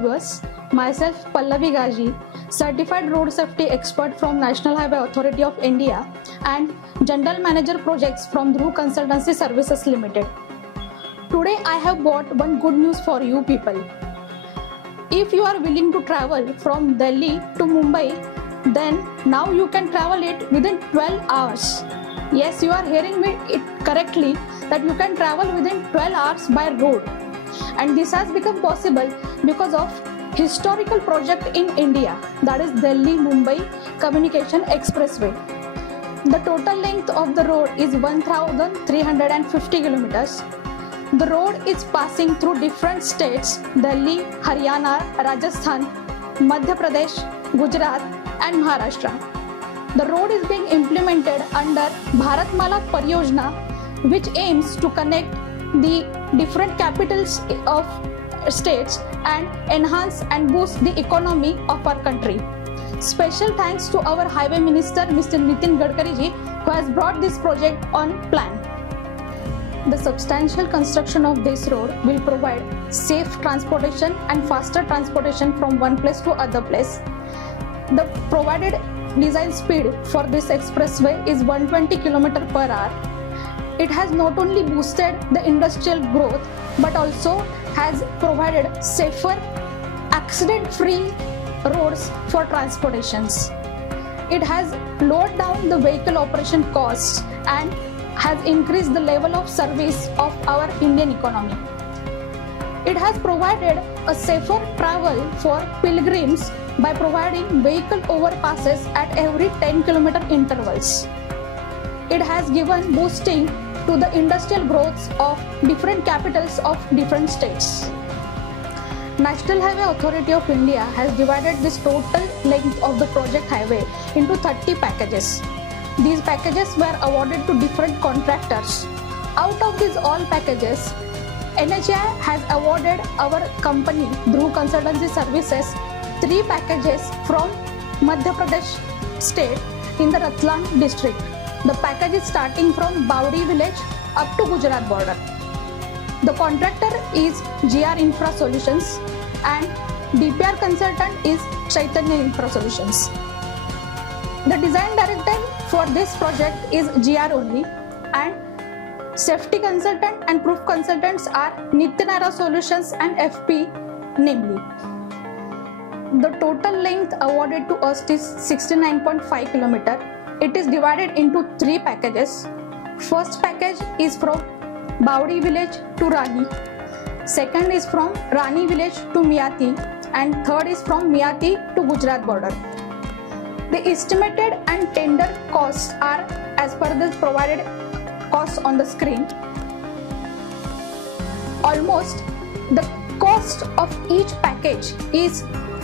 viewers. Myself Pallavi Gaji, Certified Road Safety Expert from National Highway Authority of India and General Manager Projects from Dhruv Consultancy Services Limited. Today I have brought one good news for you people. If you are willing to travel from Delhi to Mumbai, then now you can travel it within 12 hours. Yes, you are hearing me correctly that you can travel within 12 hours by road. And this has become possible because of historical project in India, that is Delhi-Mumbai Communication Expressway. The total length of the road is 1,350 kilometers. The road is passing through different states: Delhi, Haryana, Rajasthan, Madhya Pradesh, Gujarat and Maharashtra. The road is being implemented under Bharatmala Pariyojana, which aims to connect the different capitals of states and enhance and boost the economy of our country. Special thanks to our Highway Minister Mr. Nitin Gadkari ji, who has brought this project on plan. The substantial construction of this road will provide safe transportation and faster transportation from one place to other place. The provided design speed for this expressway is 120 km per hour. It has not only boosted the industrial growth but also has provided safer, accident-free roads for transportations. It has lowered down the vehicle operation costs and has increased the level of service of our Indian economy. It has provided a safer travel for pilgrims by providing vehicle overpasses at every 10 km intervals. It has given boosting to the industrial growth of different capitals of different states. National Highway Authority of India has divided this total length of the project highway into 30 packages. These packages were awarded to different contractors. Out of these all packages, NHAI has awarded our company Dhruv Consultancy Services 3 packages from Madhya Pradesh state in the Ratlam district. The package is starting from Bawri village up to Gujarat border. The contractor is GR Infra Solutions and DPR consultant is Chaitanya Infra Solutions. The design director for this project is GR only, and safety consultant and proof consultants are Nityanara Solutions and FP namely. The total length awarded to us is 69.5 km. It is divided into 3 packages. First package is from Bawri village to Rani. Second is from Rani village to Miyati, and third is from Miyati to Gujarat border. The estimated and tender costs are as per the provided costs on the screen. Almost the cost of each package is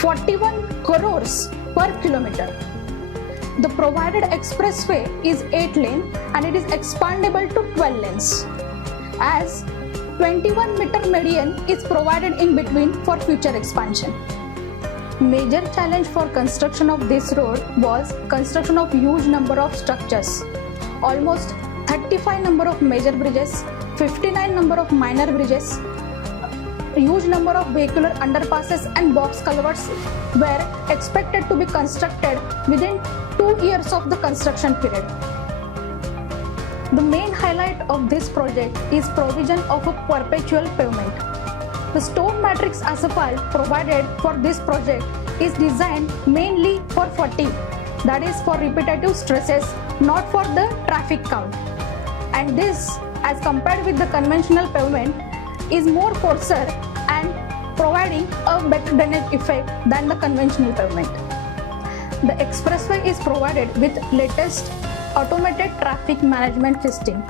41 crores per kilometer. The provided expressway is 8 lane and it is expandable to 12 lanes, as 21 meter median is provided in between for future expansion. Major challenge for construction of this road was construction of huge number of structures. Almost 35 number of major bridges, 59 number of minor bridges, huge number of vehicular underpasses and box culverts were expected to be constructed within 2 years of the construction period. The main highlight of this project is provision of a perpetual pavement. The stone matrix asphalt provided for this project is designed mainly for fatigue, that is for repetitive stresses, not for the traffic count. And this, as compared with the conventional pavement, is more coarser and providing a better drainage effect than the conventional pavement. The expressway is provided with latest automated traffic management system.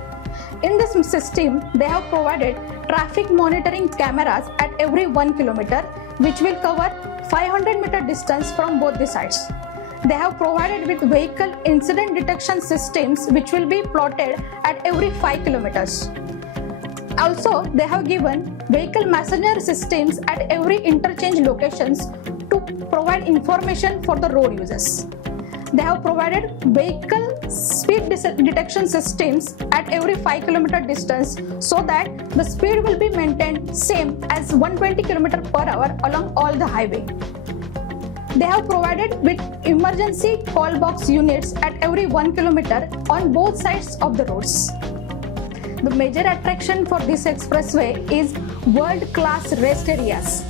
In this system, they have provided traffic monitoring cameras at every 1 kilometer, which will cover 500 meter distance from both the sides. They have provided with vehicle incident detection systems, which will be plotted at every 5 kilometers. Also, they have given vehicle messenger systems at every interchange locations to provide information for the road users. They have provided vehicle speed detection systems at every 5 km distance so that the speed will be maintained same as 120 km per hour along all the highway. They have provided with emergency call box units at every 1 km on both sides of the roads. The major attraction for this expressway is world-class rest areas.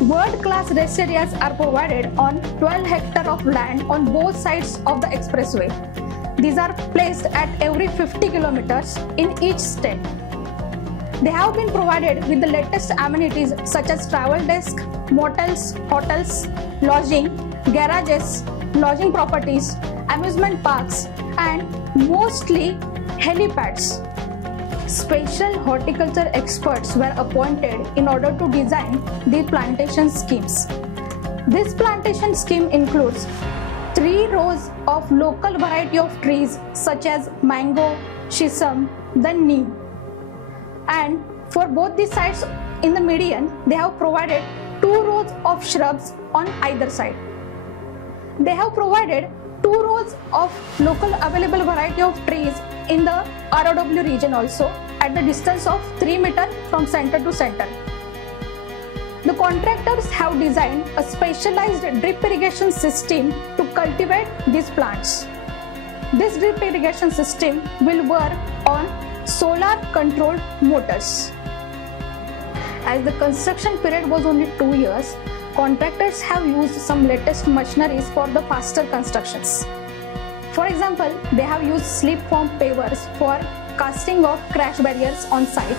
World-class rest areas are provided on 12 hectares of land on both sides of the expressway. These are placed at every 50 kilometers in each state. They have been provided with the latest amenities such as travel desk, motels, hotels, lodging, garages, lodging properties, amusement parks, and mostly helipads. Special horticulture experts were appointed in order to design the plantation schemes. This plantation scheme includes 3 rows of local variety of trees such as mango, shisham, then neem. And for both the sides in the median, they have provided 2 rows of shrubs on either side. They have provided 2 rows of local available variety of trees in the ROW region also at the distance of 3 meters from center to center. The contractors have designed a specialized drip irrigation system to cultivate these plants. This drip irrigation system will work on solar controlled motors. As the construction period was only 2 years, contractors have used some latest machineries for the faster constructions. For example, they have used slip form pavers for casting of crash barriers on site.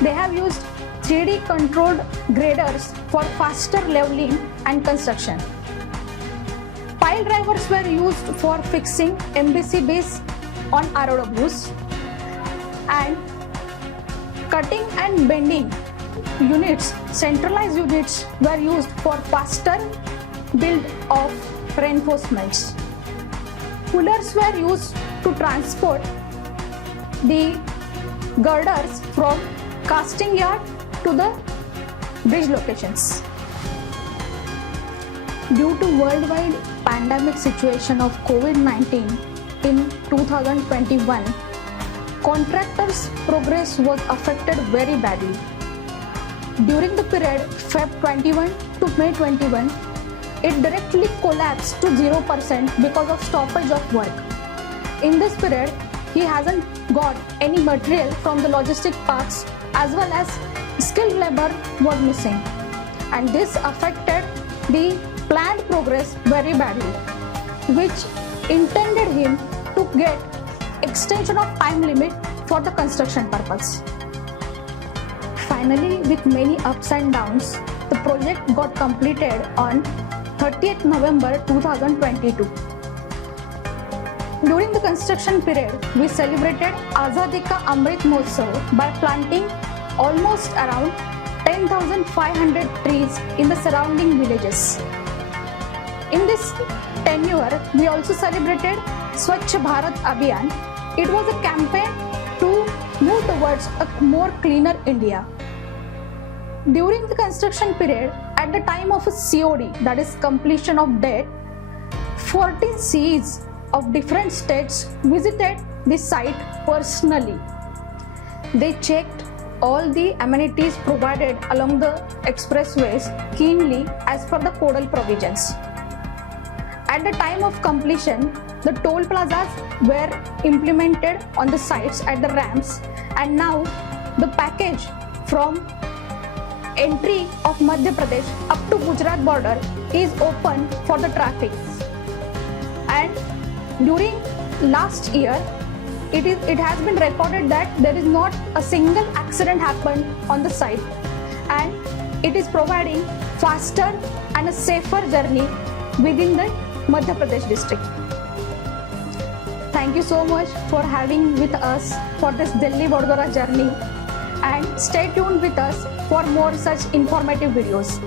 They have used 3D controlled graders for faster leveling and construction. Pile drivers were used for fixing MBCBs on ROWs, and cutting and bending units, centralized units were used for faster build of reinforcements. Pullers were used to transport the girders from casting yard to the bridge locations. Due to worldwide pandemic situation of COVID-19 in 2021, contractors' progress was affected very badly. During the period Feb 21 to May 21, it directly collapsed to 0% because of stoppage of work. In this period, he hasn't got any material from the logistic parks as well as skilled labor was missing, and this affected the planned progress very badly, which intended him to get extension of time limit for the construction purpose. Finally, with many ups and downs, the project got completed on 30th November 2022. During the construction period, we celebrated Azadi Ka Amrit Mahotsav by planting almost around 10,500 trees in the surrounding villages. In this tenure, we also celebrated Swachh Bharat Abhiyan. It was a campaign to move towards a more cleaner India. During the construction period, at the time of a COD, that is completion of date, 14 CEs of different states visited the site personally. They checked all the amenities provided along the expressways keenly as per the codal provisions. At the time of completion, the toll plazas were implemented on the sites at the ramps, and now the package from entry of Madhya Pradesh up to Gujarat border is open for the traffic. And during last year, it has been recorded that there is not a single accident happened on the site, and it is providing faster and a safer journey within the Madhya Pradesh district. Thank you so much for having with us for this Delhi Vadodara journey, and stay tuned with us for more such informative videos.